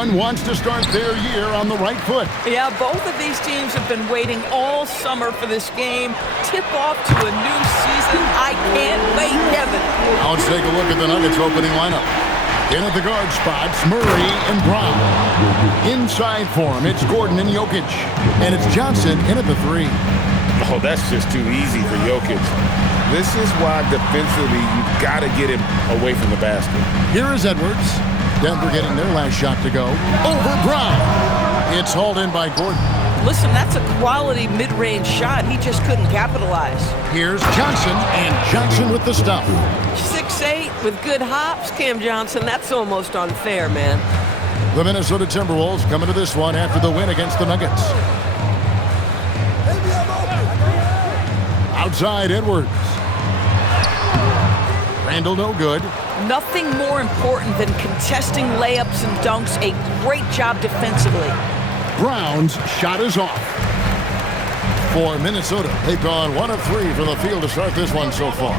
one wants to start their year on the right foot. Yeah, both of these teams have been waiting all summer for this game. Tip off to a new season. I can't wait, Kevin. Now let's take a look at the Nuggets opening lineup. In at the guard spots, Murray and Brown. Inside for him, it's Gordon and Jokic. And it's Johnson in at the 3. Oh, that's just too easy for Jokic. This is why defensively you've got to get him away from the basket. Here is Edwards. Denver getting their last shot to go. Over Brown. It's hauled in by Gordon. Listen, that's a quality mid-range shot. He just couldn't capitalize. Here's Johnson, and Johnson with the stuff. 6'8" with good hops, Cam Johnson. That's almost unfair, man. The Minnesota Timberwolves coming to this one after the win against the Nuggets. Outside Edwards. Randall no good. Nothing more important than contesting layups and dunks. A great job defensively. Brown's shot is off. For Minnesota, they've gone 1 of 3 from the field to start this one so far.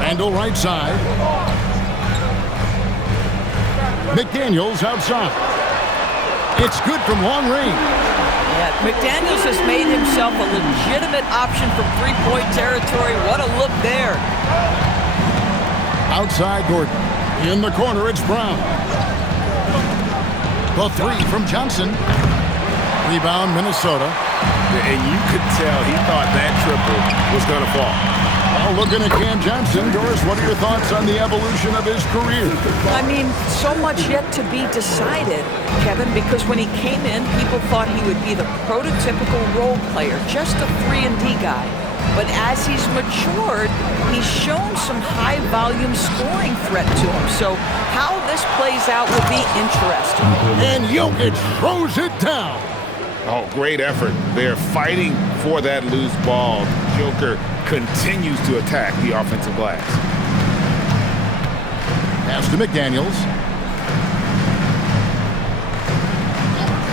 Randall right side. McDaniels outside. It's good from long range. Yeah, McDaniels has made himself a legitimate option from three-point territory. What a look there. Outside Gordon. In the corner, it's Brown. The 3 from Johnson. Rebound, Minnesota. And you could tell he thought that triple was going to fall. Well, looking at Cam Johnson, Doris, what are your thoughts on the evolution of his career? I mean, so much yet to be decided, Kevin, because when he came in, people thought he would be the prototypical role player, just a 3-and-D guy. But as he's matured, he's shown some high-volume scoring threat to him. So how this plays out will be interesting. And Jokic throws it down. Oh, great effort. They're fighting for that loose ball. Joker continues to attack the offensive glass. Pass to McDaniels.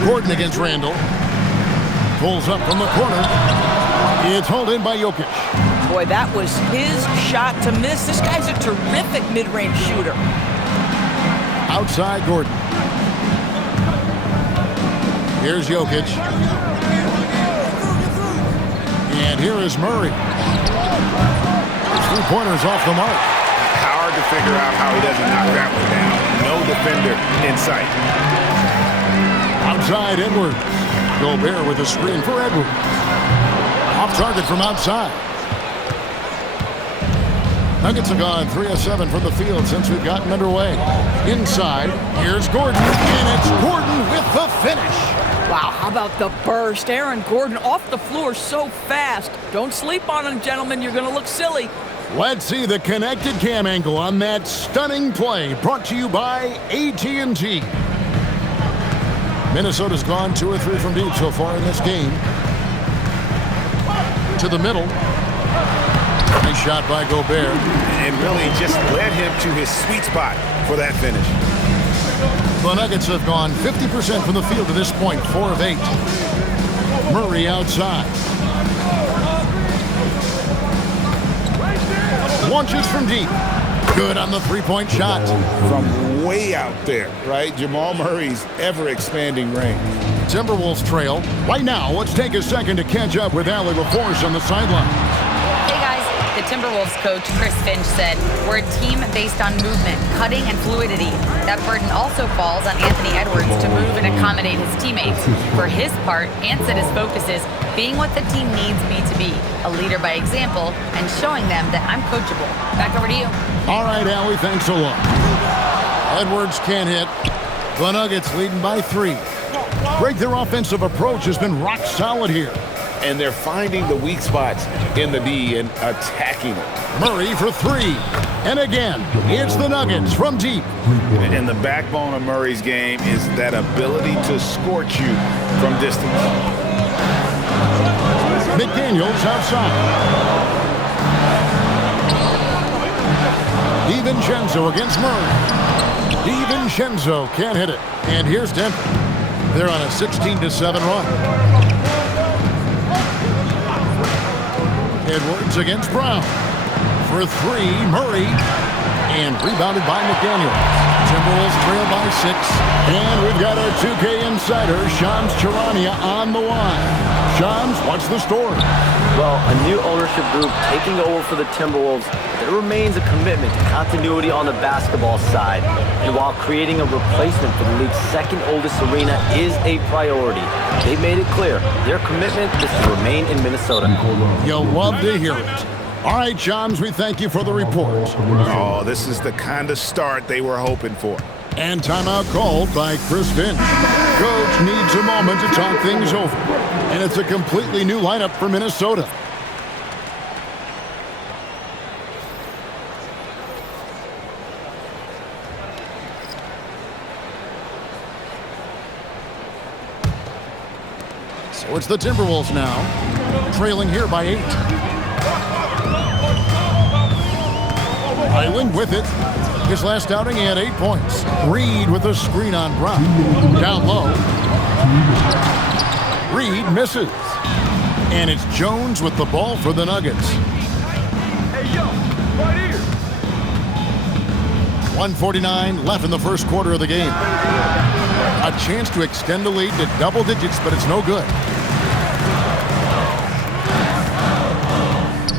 Gordon against Randall. Pulls up from the corner. It's hauled in by Jokic. Boy, that was his shot to miss. This guy's a terrific mid-range shooter. Outside Gordon. Here's Jokic. And here is Murray. His 3-pointer's off the mark. Hard to figure out how he doesn't knock that one down. No defender in sight. Outside Edwards. Gobert with a screen for Edwards. Off target from outside. Nuggets have gone 3 of 7 from the field since we've gotten underway. Inside, here's Gordon, and it's Gordon with the finish. Wow, how about the burst? Aaron Gordon off the floor so fast. Don't sleep on him, gentlemen. You're going to look silly. Let's see the connected cam angle on that stunning play, brought to you by AT&T. Minnesota's gone 2 or 3 from deep so far in this game. To the middle. Nice shot by Gobert. And really just led him to his sweet spot for that finish. The Nuggets have gone 50% from the field to this point, 4 of 8. Murray outside. Launches from deep. Good on the 3-point shot. From way out there, right? Jamal Murray's ever-expanding range. Timberwolves trail. Right now, let's take a second to catch up with Allie LaForce on the sideline. Hey guys, the Timberwolves coach Chris Finch said, "We're a team based on movement, cutting, and fluidity. That burden also falls on Anthony Edwards to move and accommodate his teammates. For his part, Ant said his focus is being what the team needs me to be, a leader by example, and showing them that I'm coachable." Back over to you. All right, Allie, thanks a lot. Edwards can't hit. The Nuggets leading by 3. Greg, their offensive approach has been rock solid here. And they're finding the weak spots in the D and attacking it. Murray for 3. And again, it's the Nuggets from deep. And the backbone of Murray's game is that ability to scorch you from distance. McDaniels outside. DiVincenzo against Murray. DiVincenzo can't hit it. And here's Denver. They're on a 16-7 run. Edwards against Brown. For 3, Murray. And rebounded by McDaniels. Timberwolves trail by 6. And we've got our 2K insider, Shams Charania, on the line. Shams, what's the story? Well, a new ownership group taking over for the Timberwolves. There remains a commitment to continuity on the basketball side. And while creating a replacement for the league's second oldest arena is a priority, they made it clear their commitment is to remain in Minnesota. You'll love to hear it. All right, Shams, we thank you for the report. Oh, this is the kind of start they were hoping for. And timeout called by Chris Finch. Coach needs a moment to talk things over. And it's a completely new lineup for Minnesota. So it's the Timberwolves now, trailing here by 8. Island with it. His last outing, he had 8 points. Reed with a screen on Brown. Down low. Reed misses. And it's Jones with the ball for the Nuggets. Hey, yo, right here. 1:49 left in the first quarter of the game. A chance to extend the lead to double digits, but it's no good.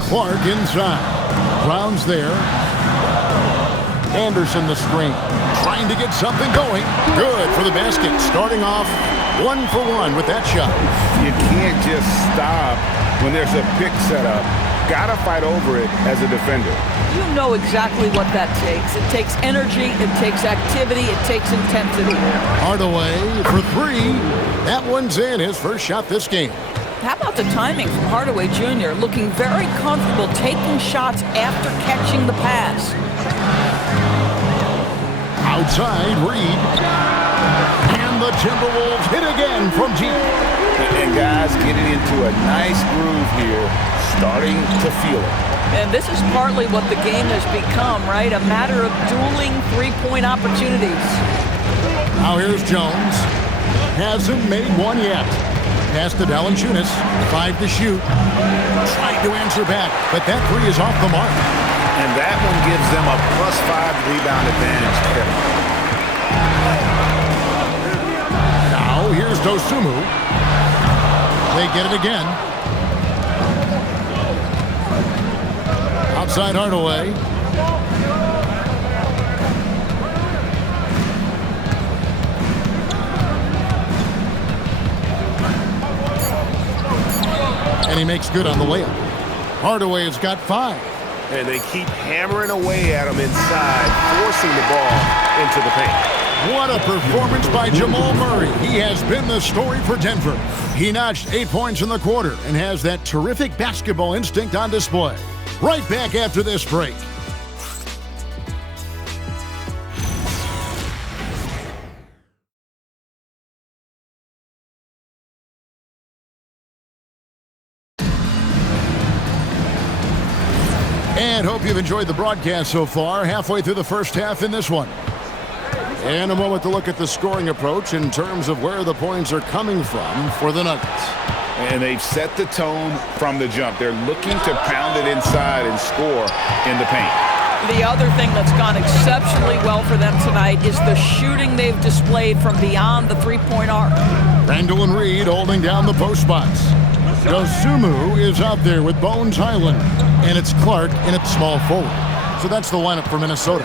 Clark inside. Brown's there. Anderson the screen. Trying to get something going. Good for the basket. Starting off 1 for 1 with that shot. You can't just stop when there's a pick set up. Gotta fight over it as a defender. You know exactly what that takes. It takes energy, it takes activity, it takes intensity. Hardaway for 3. That one's in. His first shot this game. How about the timing from Hardaway Jr., looking very comfortable taking shots after catching the pass. Outside, Reed. And the Timberwolves hit again from deep. And guys getting into a nice groove here, starting to feel it. And this is partly what the game has become, right? A matter of dueling three-point opportunities. Now here's Jones. Hasn't made one yet. Pass to Valanciunas. 5 to shoot. Trying to answer back, but that 3 is off the mark. And that one gives them a +5 rebound advantage. Now here's Dosunmu. They get it again. Outside Hardaway. And he makes good on the layup. Hardaway has got 5. And they keep hammering away at him inside, forcing the ball into the paint. What a performance by Jamal Murray. He has been the story for Denver. He notched 8 points in the quarter and has that terrific basketball instinct on display. Right back after this break. And hope you've enjoyed the broadcast so far. Halfway through the first half in this one. And a moment to look at the scoring approach in terms of where the points are coming from for the Nuggets. And they've set the tone from the jump. They're looking to pound it inside and score in the paint. The other thing that's gone exceptionally well for them tonight is the shooting they've displayed from beyond the three-point arc. Randall and Reed holding down the post spots. Dosunmu is out there with Bones Highland. And it's Clark in at small forward. So that's the lineup for Minnesota.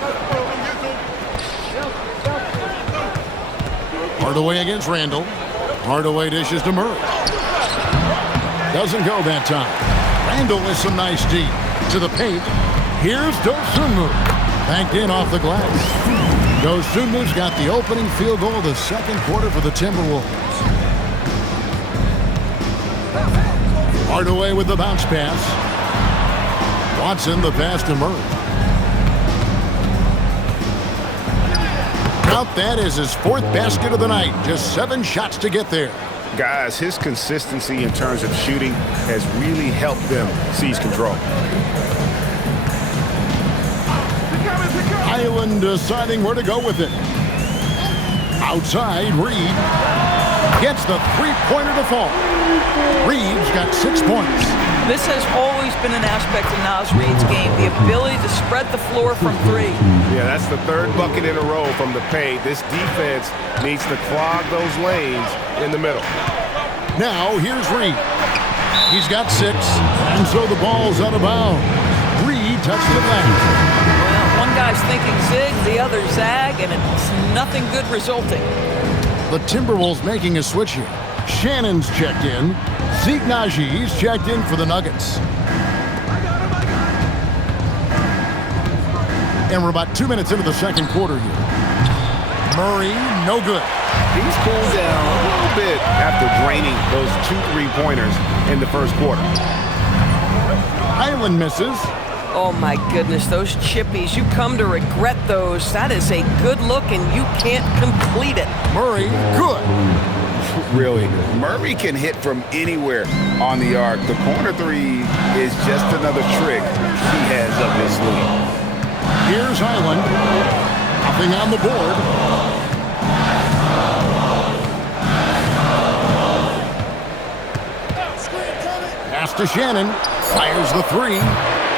Hardaway against Randall. Hardaway dishes to Murray. Doesn't go that time. Randall with some nice deep. To the paint. Here's Dosunmu. Banked in off the glass. Dosunmu's got the opening field goal of the second quarter for the Timberwolves. Hardaway with the bounce pass. Watson the pass to Murray. Count that as his 4th basket of the night. Just 7 shots to get there. Guys, his consistency in terms of shooting has really helped them seize control. Highland deciding where to go with it. Outside, Reed gets the three-pointer to fall. Reed's got 6 points. This has always been an aspect of Naz Reid's game, the ability to spread the floor from three. Yeah, that's the third bucket in a row from the paint. This defense needs to clog those lanes in the middle. Now, here's Reid. He's got 6, and so the ball's out of bounds. Reid touched the last. Well, one guy's thinking zig, the other zag, and it's nothing good resulting. The Timberwolves making a switch here. Shannon's checked in. Zeke Najee's checked in for the Nuggets. And we're about 2 minutes into the second quarter here. Murray, no good. He's cooled down a little bit after draining those 2 3-pointers in the first quarter. Island misses. Oh my goodness, those chippies, you come to regret those. That is a good look and you can't complete it. Murray, good. Really, Murray can hit from anywhere on the arc. The corner 3 is just another trick he has up his sleeve. Here's Island. Nothing on the board. Pass to Shannon. Fires the 3.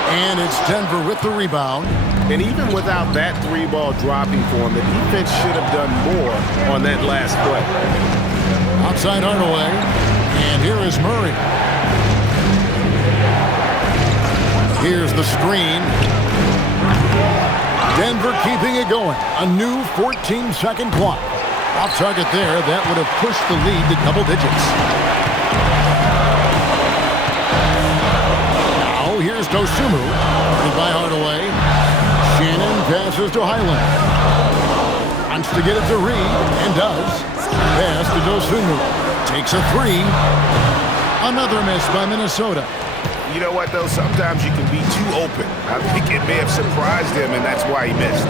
And it's Denver with the rebound. And even without that 3-ball dropping for him, the defense should have done more on that last play. Outside Hardaway. And here is Murray. Here's the screen. Denver keeping it going. A new 14-second clock. Off target there. That would have pushed the lead to double digits. Now here's Dosunmu. By Hardaway. Shannon passes to Highland. Wants to get it to Reid, and does. Pass to Dosunmu. Takes a 3. Another miss by Minnesota. You know what, though? Sometimes you can be too open. I think it may have surprised him, and that's why he missed.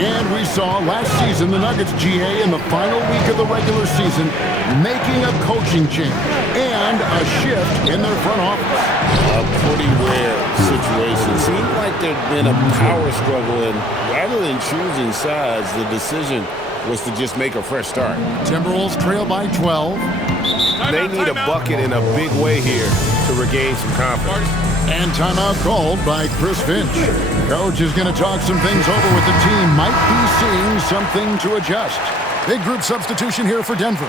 And we saw last season the Nuggets GA in the final week of the regular season making a coaching change and a shift in their front office. A pretty rare situation. Seemed like there'd been a power struggle, and rather than choosing sides, the decision was to just make a fresh start. Timberwolves trail by 12. They need a bucket in a big way here to regain some confidence. And timeout called by Chris Finch. Coach is going to talk some things over with the team. Might be seeing something to adjust. Big group substitution here for Denver.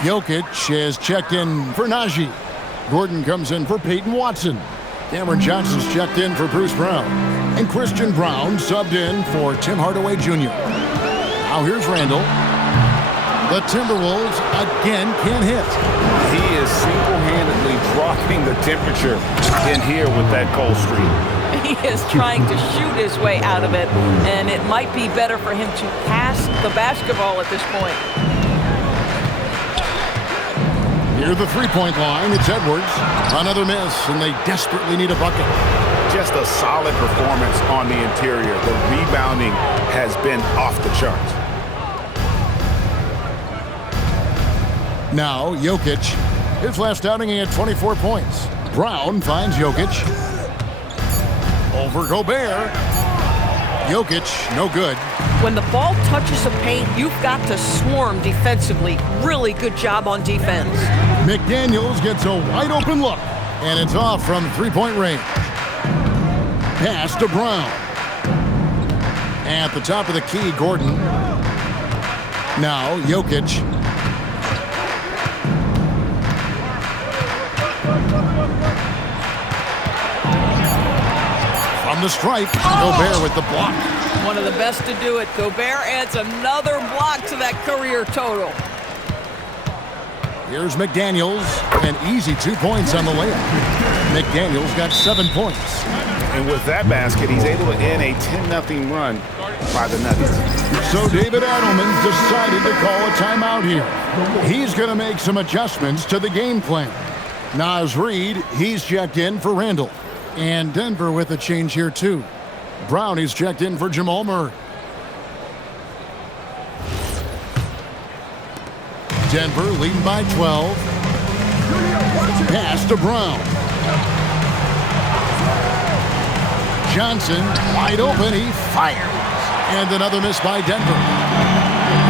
Jokic is checked in for Najee. Gordon comes in for Peyton Watson. Cameron Johnson's checked in for Bruce Brown. And Christian Brown subbed in for Tim Hardaway Jr. Now here's Randall. The Timberwolves again can't hit. He is single-handedly dropping the temperature in here with that cold streak. He is trying to shoot his way out of it, and it might be better for him to pass the basketball at this point. Near the three-point line, it's Edwards. Another miss, and they desperately need a bucket. Just a solid performance on the interior. The rebounding has been off the charts. Now, Jokic. His last outing, he had 24 points. Brown finds Jokic. Over Gobert. Jokic, no good. When the ball touches the paint, you've got to swarm defensively. Really good job on defense. McDaniels gets a wide open look, and it's off from three-point range. Pass to Brown. At the top of the key, Gordon. Now, Jokic. From the stripe, Gobert with the block. One of the best to do it. Gobert adds another block to that career total. Here's McDaniels, an easy 2 points on the layup. McDaniels got 7 points. And with that basket, he's able to end a 10-0 run by the Nuggets. So David Adelman decided to call a timeout here. He's going to make some adjustments to the game plan. Naz Reid, he's checked in for Randall. And Denver with a change here, too. Brown is checked in for Jamal Murray. Denver leading by 12. Pass to Brown. Johnson wide open. He fires. And another miss by Denver.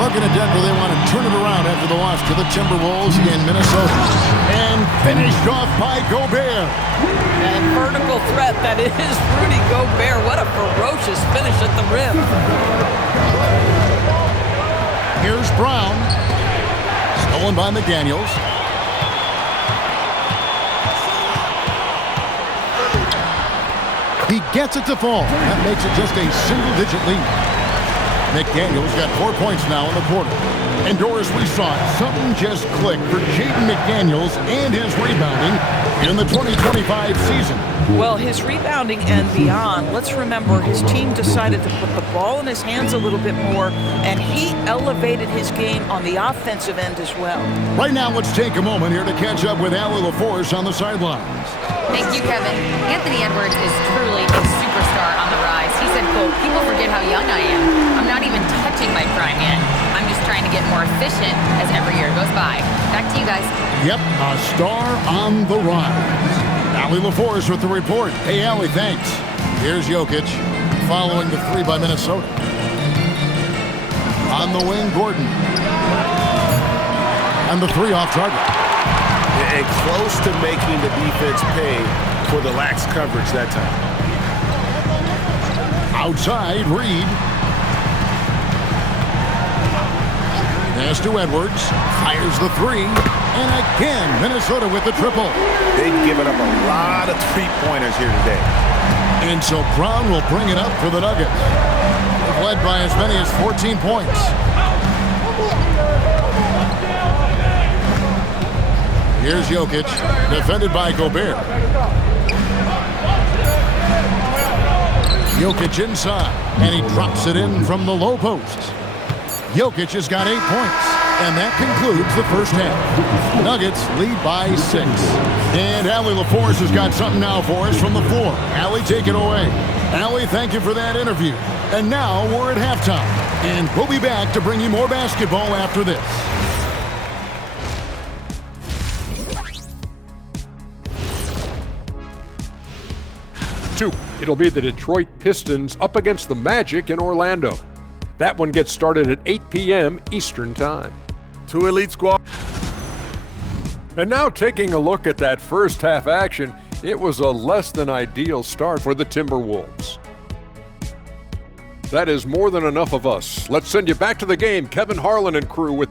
Looking at Denver, they want to turn it around after the loss to the Timberwolves in Minnesota. And finished off by Gobert. And vertical threat, that is Rudy Gobert. What a ferocious finish at the rim. Here's Brown. Stolen by McDaniels. He gets it to fall. That makes it just a single-digit lead. McDaniels got 4 points now in the quarter. And Doris, we saw it. Something just clicked for Jaden McDaniels and his rebounding in the 2025 season. Well, his rebounding and beyond, let's remember his team decided to put the ball in his hands a little bit more, and he elevated his game on the offensive end as well. Right now, let's take a moment here to catch up with Allie LaForce on the sidelines. Thank you, Kevin. Anthony Edwards is truly a superstar on the rise. He said, quote, "People forget how young I am. I'm not even touching my prime yet. I'm just trying to get more efficient as every year goes by." Back to you guys. Yep, a star on the rise. Allie LaForce with the report. Hey, Allie, thanks. Here's Jokic following the three by Minnesota. On the wing, Gordon. And the three off target. And close to making the defense pay for the lax coverage that time. Outside, Reed. Pass to Edwards. Fires the three. And again, Minnesota with the triple. They've given up a lot of three-pointers here today. And so Brown will bring it up for the Nuggets. They've led by as many as 14 points. Here's Jokic, defended by Gobert. Jokic inside, and he drops it in from the low post. Jokic has got 8 points, and that concludes the first half. Nuggets lead by 6. And Allie LaForce has got something now for us from the floor. Allie, take it away. Allie, thank you for that interview. And now we're at halftime, and we'll be back to bring you more basketball after this. It'll be the Detroit Pistons up against the Magic in Orlando. That one gets started at 8 p.m. Eastern Time. Two elite squad. And now taking a look at that first half action, it was a less than ideal start for the Timberwolves. That is more than enough of us. Let's send you back to the game. Kevin Harlan and crew with...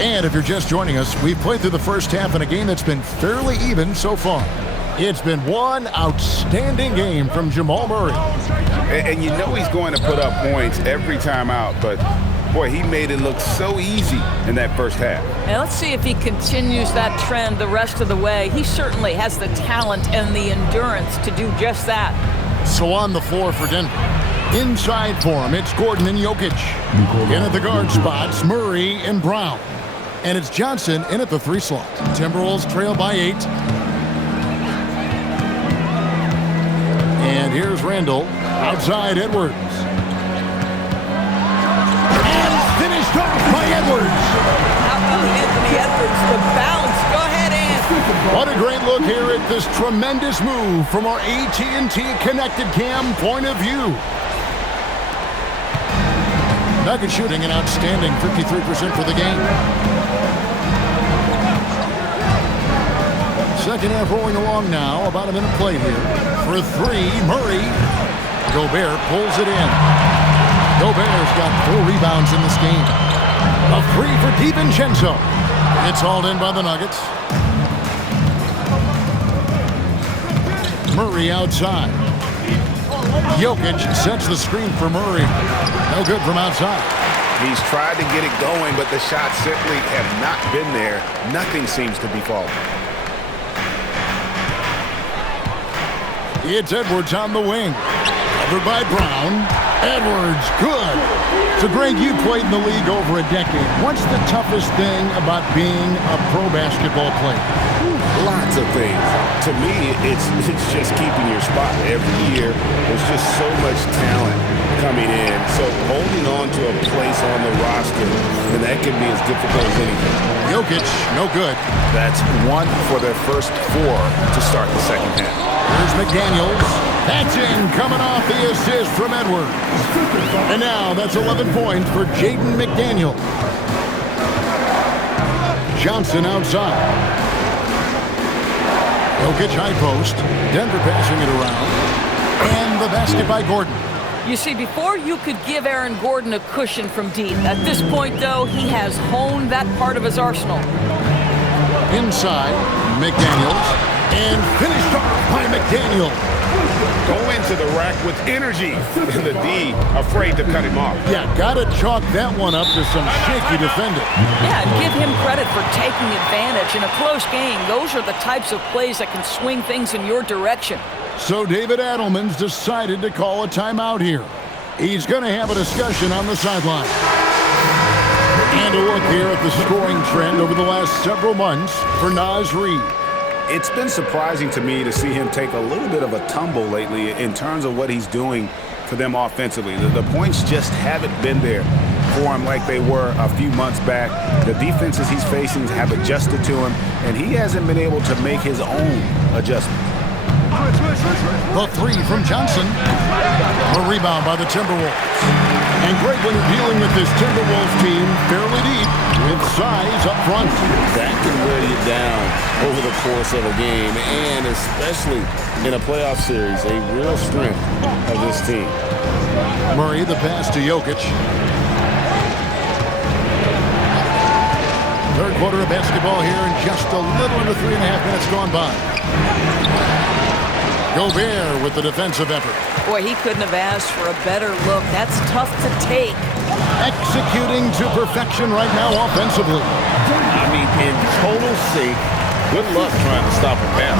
And if you're just joining us, we've played through the first half in a game that's been fairly even so far. It's been one outstanding game from Jamal Murray. And you know he's going to put up points every time out, but boy, he made it look so easy in that first half. And let's see if he continues that trend the rest of the way. He certainly has the talent and the endurance to do just that. So on the floor for Denver. Inside for him, it's Gordon and Jokic. In at the guard spots, Murray and Brown. And it's Johnson in at the 3 slot. Timberwolves trail by 8. And here's Randall. Outside, Edwards. And finished off by Edwards. How about Anthony Edwards? The bounce. Go ahead, Anthony. What a great look here at this tremendous move from our AT&T Connected Cam point of view. Nuggets shooting an outstanding 53% for the game. Second half rolling along now. About a minute play here. For 3, Murray. Gobert pulls it in. Gobert's got 4 rebounds in this game. A 3 for DiVincenzo. It's hauled in by the Nuggets. Murray outside. Jokic sets the screen for Murray. No good from outside. He's tried to get it going, but the shots simply have not been there. Nothing seems to be falling. It's Edwards on the wing. Covered by Brown. Edwards, good. So, Greg, you played in the league over a decade. What's the toughest thing about being a pro basketball player? Lots of things. To me, it's just keeping your spot. Every year, there's just so much talent coming in. So holding on to a place on the roster, and that can be as difficult as anything. Jokic, no good. That's 1 for their first 4 to start the second half. Here's McDaniels. That's in, coming off the assist from Edwards. And now that's 11 points for Jaden McDaniels. Johnson outside. Jokic high post. Denver passing it around. And the basket by Gordon. You see, before you could give Aaron Gordon a cushion from deep. At this point, though, he has honed that part of his arsenal. Inside, McDaniels. And finished off by McDaniels. Go into the rack with energy. And the D afraid to cut him off. Yeah, gotta chalk that one up to some shaky defending. Yeah, and give him credit for taking advantage. In a close game, those are the types of plays that can swing things in your direction. So David Adelman's decided to call a timeout here. He's going to have a discussion on the sideline. And a look here at the scoring trend over the last several months for Naz Reid. It's been surprising to me to see him take a little bit of a tumble lately in terms of what he's doing for them offensively. The points just haven't been there for him like they were a few months back. The defenses he's facing have adjusted to him, and he hasn't been able to make his own adjustments. The 3 from Johnson. A rebound by the Timberwolves. And great when you're dealing with this Timberwolves team fairly deep with size up front. That can wear you down over the course of a game, and especially in a playoff series, a real strength of this team. Murray, the pass to Jokic. Third quarter of basketball here, and just a little under 3.5 minutes gone by. Gobert with the defensive effort. Boy, he couldn't have asked for a better look. That's tough to take. Executing to perfection right now offensively. I mean, in total sync. Good luck trying to stop him now.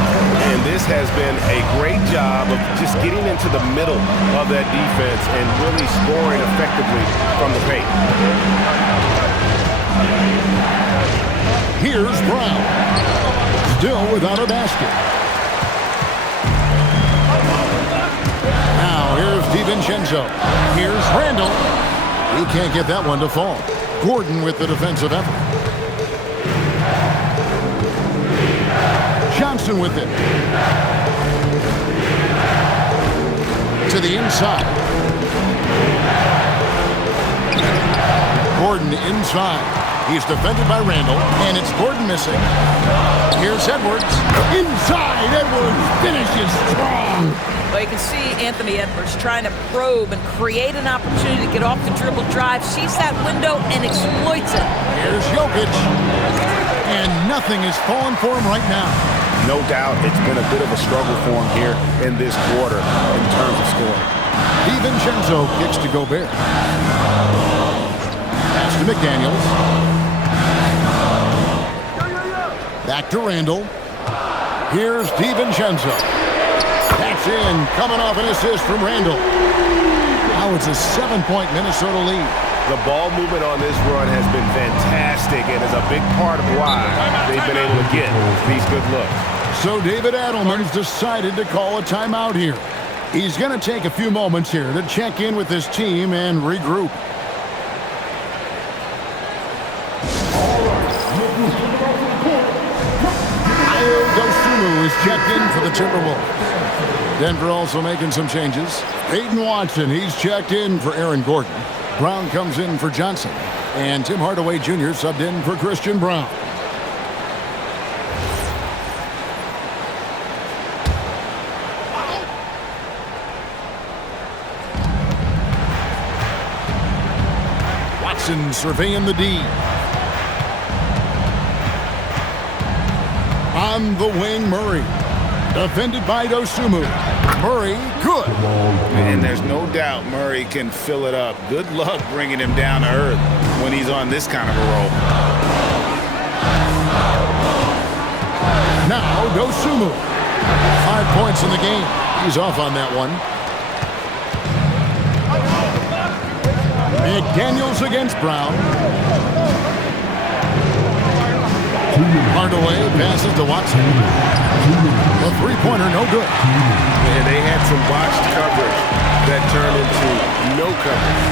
And this has been a great job of just getting into the middle of that defense and really scoring effectively from the paint. Here's Brown. Still without a basket. Now here's DiVincenzo. Here's Randall. He can't get that one to fall. Gordon with the defensive effort. Johnson with it. To the inside. Gordon inside. He's defended by Randall, and it's Gordon missing. Here's Edwards. Inside, Edwards finishes strong. Well, you can see Anthony Edwards trying to probe and create an opportunity to get off the dribble drive, sees that window and exploits it. Here's Jokic. And nothing is falling for him right now. No doubt it's been a bit of a struggle for him here in this quarter in terms of scoring. DiVincenzo kicks to Gobert. Pass to McDaniels. Back to Randall. Here's DiVincenzo. That's in, coming off an assist from Randall. Now it's a 7-point Minnesota lead. The ball movement on this run has been fantastic and is a big part of why they've been able to get these good looks. So David Adelman's decided to call a timeout here. He's going to take a few moments here to check in with his team and regroup. Dosunmu is checked in for the Timberwolves. Denver also making some changes. Peyton Watson, he's checked in for Aaron Gordon. Brown comes in for Johnson. And Tim Hardaway Jr. subbed in for Christian Brown. Watson surveying the D. On the wing, Murray. Defended by Dosunmu. Murray, good. And there's no doubt Murray can fill it up. Good luck bringing him down to earth when he's on this kind of a roll. Now Dosunmu. 5 points in the game. He's off on that one. McDaniels against Brown. Hardaway passes to Watson. A three-pointer, no good. And they had some botched coverage that turned into no coverage.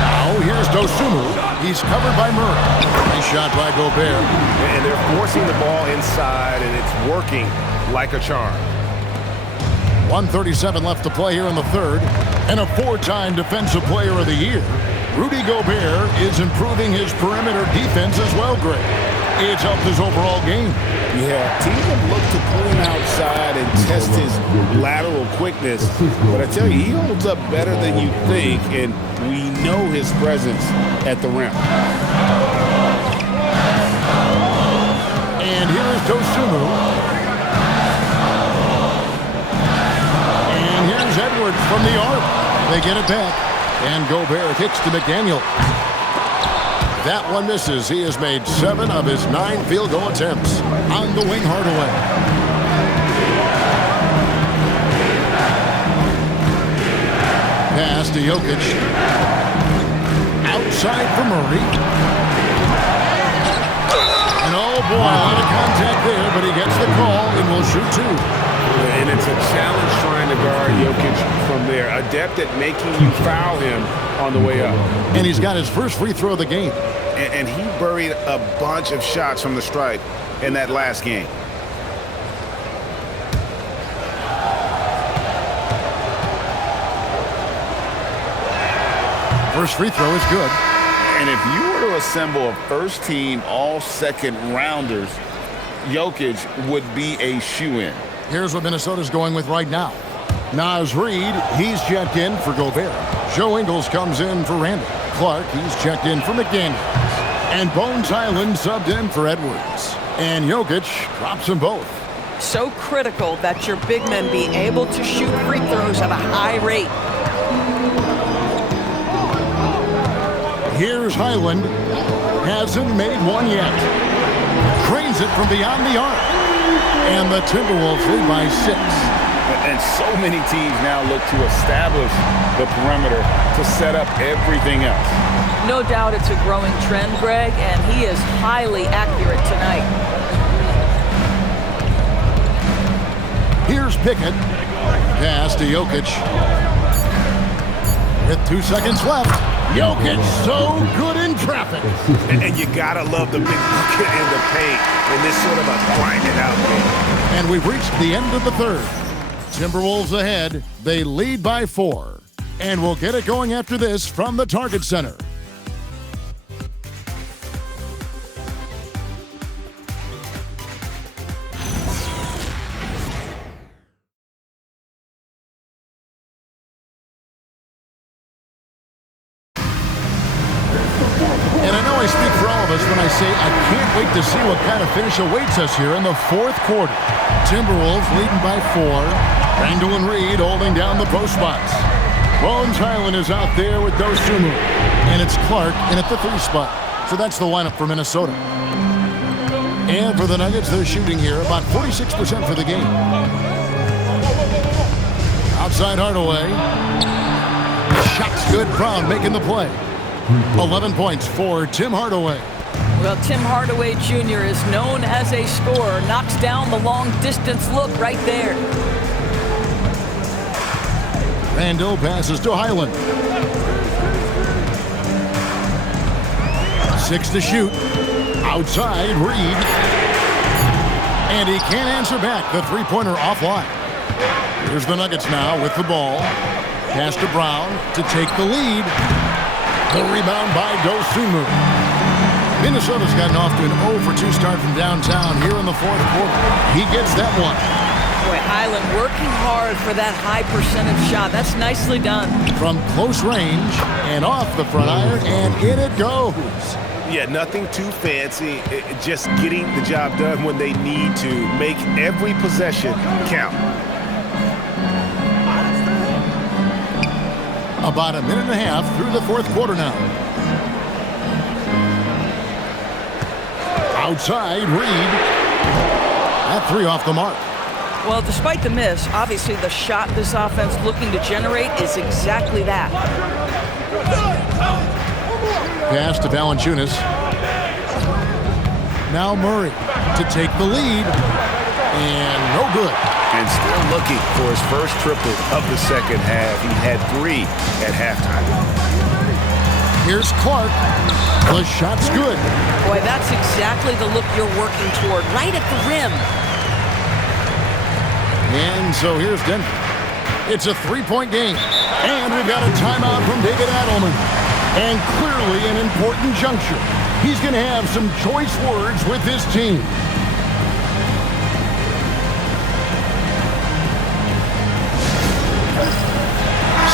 Now here's Dosunmu. He's covered by Murray. Nice shot by Gobert. And they're forcing the ball inside, and it's working like a charm. 1:37 left to play here in the third. And a 4-time Defensive Player of the Year, Rudy Gobert is improving his perimeter defense as well, Greg. It's helped his overall game. Yeah, teams have looked to pull him outside and test his lateral quickness. But I tell you, he holds up better than you think, and we know his presence at the rim. And here is Dosunmu. And here's Edwards from the arc. They get it back. And Gobert kicks to McDaniel. That one misses. He has made 7 of his 9 field goal attempts. On the wing, Hardaway. Pass to Jokic. Outside for Murray. And oh boy, a lot of contact there, but he gets the call and will shoot 2. And it's a challenge trying to guard Jokic from there. Adept at making you foul him on the way up. And he's got his first free throw of the game. And he buried a bunch of shots from the stripe in that last game. First free throw is good. And if you were to assemble a first-team all-second rounders, Jokic would be a shoo-in. Here's what Minnesota's going with right now. Naz Reid, he's checked in for Gobert. Joe Ingles comes in for Randall. Clark, he's checked in for McDaniels. And Bones Highland subbed in for Edwards. And Jokic drops them both. So critical that your big men be able to shoot free throws at a high rate. Here's Highland. Hasn't made one yet. Cranes it from beyond the arc. And the Timberwolves lead by 6. And so many teams now look to establish the perimeter to set up everything else. No doubt it's a growing trend, Greg, and he is highly accurate tonight. Here's Pickett. Pass to Jokic. With 2 seconds left. Jokic so good in traffic. And you gotta love the big bucket in the paint in this sort of a grinded out game. And we've reached the end of the third. Timberwolves ahead. They lead by 4. And we'll get it going after this from the Target Center. And I know I speak for all of us when I say I can't wait to see what kind of finish awaits us here in the fourth quarter. Timberwolves leading by 4. Randall and Reid holding down the post spots. Bones Highland is out there with Dosunmu. And it's Clark in at the 3 spot. So that's the lineup for Minnesota. And for the Nuggets, they're shooting here about 46% for the game. Outside Hardaway. Shot's good. Brown making the play. 11 points for Tim Hardaway. Well, Tim Hardaway Jr. is known as a scorer. Knocks down the long-distance look right there. Randall passes to Highland. 6 to shoot. Outside, Reid. And he can't answer back. The three-pointer offline. Here's the Nuggets now with the ball. Pass to Brown to take the lead. The rebound by Dosunmu. Minnesota's gotten off to an 0-for-2 start from downtown here in the fourth quarter. He gets that one. Boy, Highland working hard for that high percentage shot. That's nicely done. From close range and off the front iron, and in it goes. Yeah, nothing too fancy. Just getting the job done when they need to. Make every possession count. About a minute and a half through the fourth quarter now. Outside, Reid. That 3 off the mark. Well, despite the miss, obviously the shot this offense looking to generate is exactly that. Pass to Valanciunas. Now Murray to take the lead. And no good. And still looking for his first triple of the second half. He had 3 at halftime. Here's Clark. The shot's good. Boy, that's exactly the look you're working toward, right at the rim. And so here's Denver. It's a three-point game. And we've got a timeout from David Adelman. And clearly an important juncture. He's going to have some choice words with his team.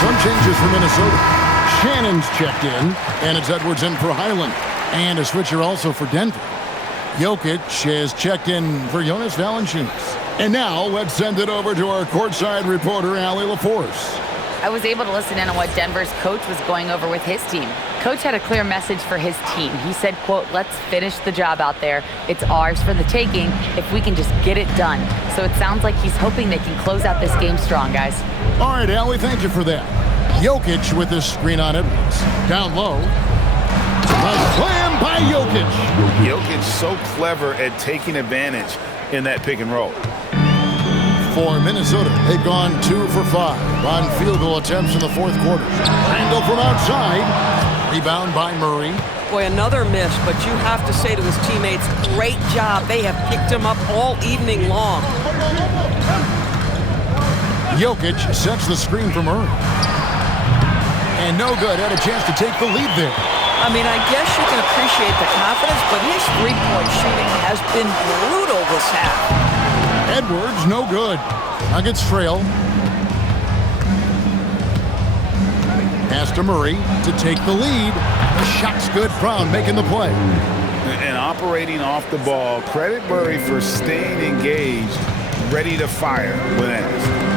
Some changes for Minnesota. Shannon's checked in, and it's Edwards in for Highland. And a switcher also for Denver. Jokic has checked in for Jonas Valanciunas. And now let's send it over to our courtside reporter, Allie LaForce. I was able to listen in on what Denver's coach was going over with his team. Coach had a clear message for his team. He said, quote, "Let's finish the job out there. It's ours for the taking if we can just get it done." So it sounds like he's hoping they can close out this game strong, guys. All right, Allie, thank you for that. Jokic with this screen on Edwards. Down low. A slam by Jokic. Jokic so clever at taking advantage in that pick and roll. For Minnesota, they've gone 2 for 5 on field goal attempts in the fourth quarter. Randall from outside. Rebound by Murray. Boy, another miss, but you have to say to his teammates, great job. They have picked him up all evening long. Jokic sets the screen for Murray. And no good. Had a chance to take the lead there. I mean, I guess you can appreciate the confidence, but his three-point shooting has been brutal this half. Edwards, no good. Nuggets trail. Pass to Murray to take the lead. The shot's good. Brown making the play. And operating off the ball. Credit Murray for staying engaged, ready to fire when asked.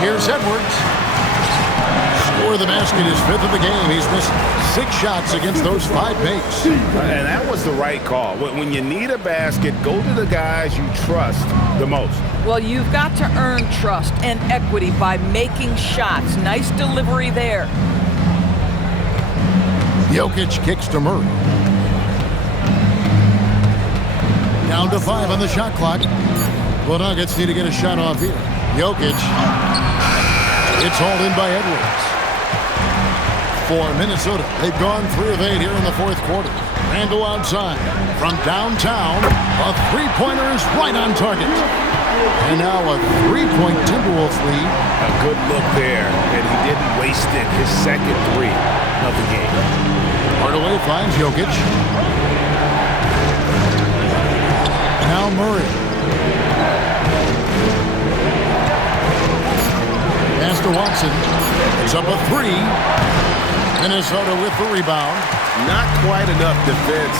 Here's Edwards. Score the basket, his 5th of the game. He's missed 6 shots against those 5 makes. And that was the right call. When you need a basket, go to the guys you trust the most. Well, you've got to earn trust and equity by making shots. Nice delivery there. Jokic kicks to Murray. Down to 5 on the shot clock. The Nuggets need to get a shot off here. Jokic. It's hauled in by Edwards. For Minnesota, they've gone 3 of 8 here in the fourth quarter. Randall outside. From downtown, a three-pointer is right on target. And now a 3-point Timberwolves lead. A good look there, and he didn't waste it. His second 3 of the game. Hardaway finds Jokic. Now Murray. Pass to Watson. It's up a 3. Minnesota with the rebound. Not quite enough defense.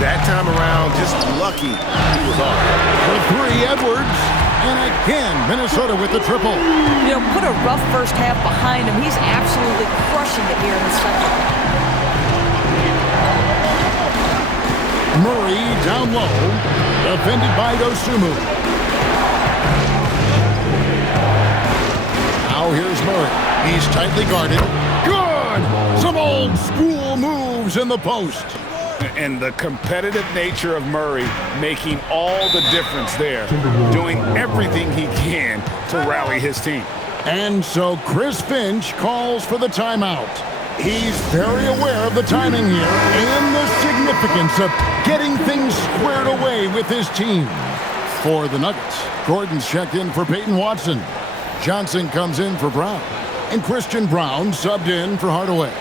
That time around, just lucky he was off. For 3, Edwards. And again, Minnesota with the triple. You know, put a rough first half behind him. He's absolutely crushing it here in the second. Murray down low. Defended by Dosunmu. Now here's Murray. He's tightly guarded. Good! Some old school moves in the post. And the competitive nature of Murray making all the difference there. Doing everything he can to rally his team. And so Chris Finch calls for the timeout. He's very aware of the timing here and the significance of getting things squared away with his team. For the Nuggets, Gordon's checked in for Peyton Watson. Johnson comes in for Brown. And Christian Brown subbed in for Hardaway.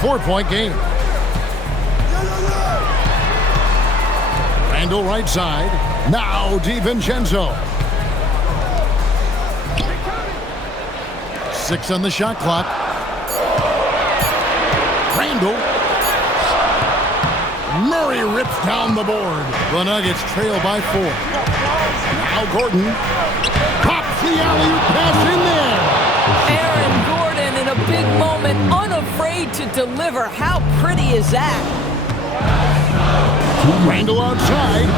Four-point game. Randall right side. Now DiVincenzo. 6 on the shot clock. Randall. Murray rips down the board. The Nuggets trail by 4. Now Gordon pops the alley-oop pass in there. Aaron Gordon in a big moment, unafraid to deliver. How pretty is that? Randall outside.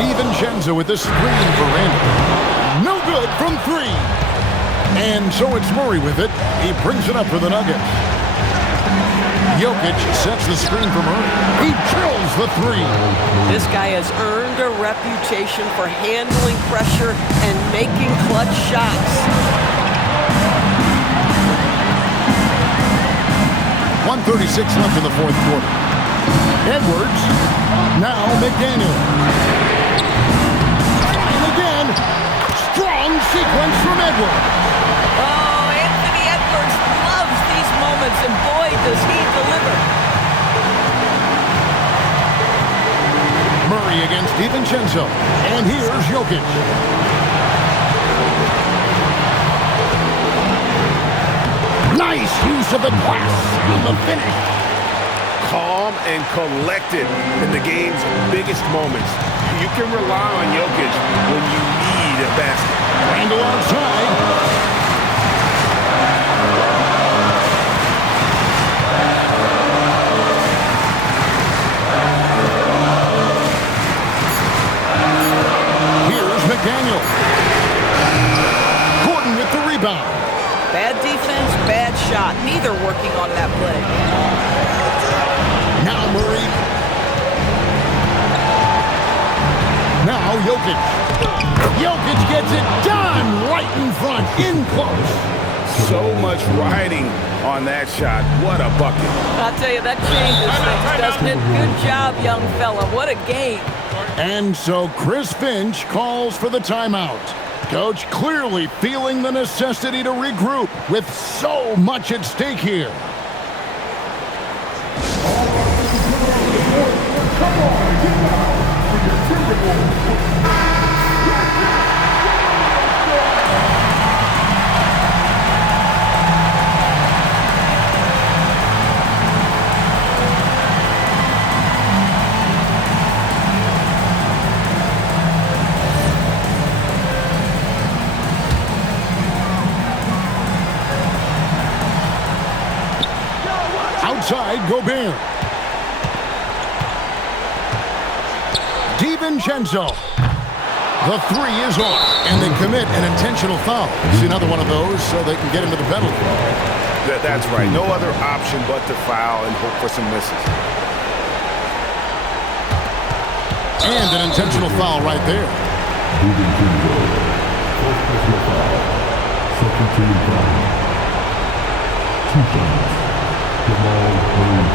DiVincenzo with the screen for Randall. No good from 3. And so it's Murray with it. He brings it up for the Nuggets. Jokic sets the screen for Murray. He drills the three. This guy has earned a reputation for handling pressure and making clutch shots. 1:36 left in the fourth quarter. Edwards. Now McDaniel. Trying again. Strong sequence from Edwards. Oh, Anthony Edwards loves these moments, and boy, does he deliver. Murray against DiVincenzo. And here's Jokic. Nice use of the glass on the finish. Calm and collected in the game's biggest moments. You can rely on Jokic when you need a basket. Randle outside. Here's McDaniel. Gordon with the rebound. Bad defense, bad shot. Neither working on that play. Now Murray. Now Jokic. Jokic gets it done right in front, in close. So much riding on that shot. What a bucket. I'll tell you, that changes things, doesn't it? Good job, young fella. What a game. And so Chris Finch calls for the timeout. Coach clearly feeling the necessity to regroup with so much at stake here. Come on, get down for your Timberwolves. Outside, Gobert. DiVincenzo. The three is off, and they commit an intentional foul. See another one of those so they can get into the penalty. That's right. No other option but to foul and hope for some misses. And an intentional foul right there. DiVincenzo. First personal foul. Second team foul. 2 shots. Jamal Murray.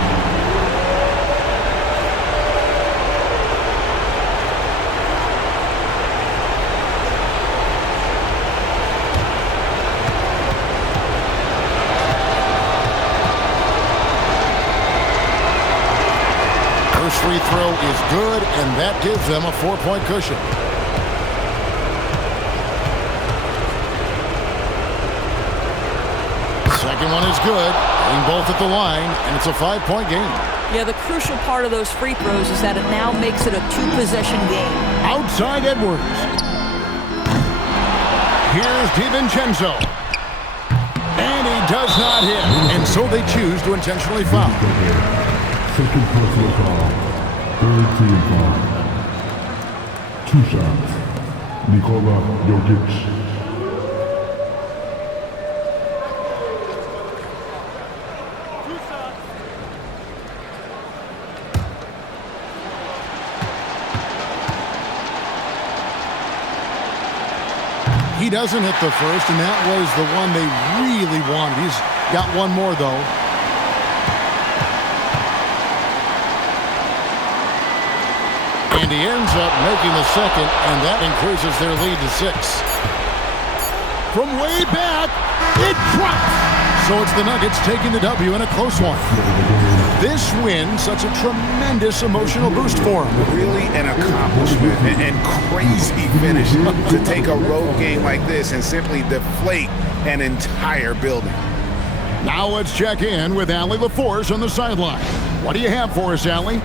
First free throw is good, and that gives them a 4-point cushion. Second one is good. Hitting both at the line, and it's a 5-point game. Yeah, the crucial part of those free throws is that it now makes it a 2-possession game. Outside Edwards. Here's DiVincenzo. And he does not hit, and so they choose to intentionally foul. Second personal foul. Third team foul. 2 shots. Nikola Jokic. He doesn't hit the first, and that was the one they really wanted. He's got one more, though. And he ends up making the second, and that increases their lead to 6. From way back, it drops. So it's the Nuggets taking the W in a close one. This win, such a tremendous emotional boost for them. Really an accomplishment and crazy finish to take a road game like this and simply deflate an entire building. Now let's check in with Allie LaForce on the sideline. What do you have for us, Allie?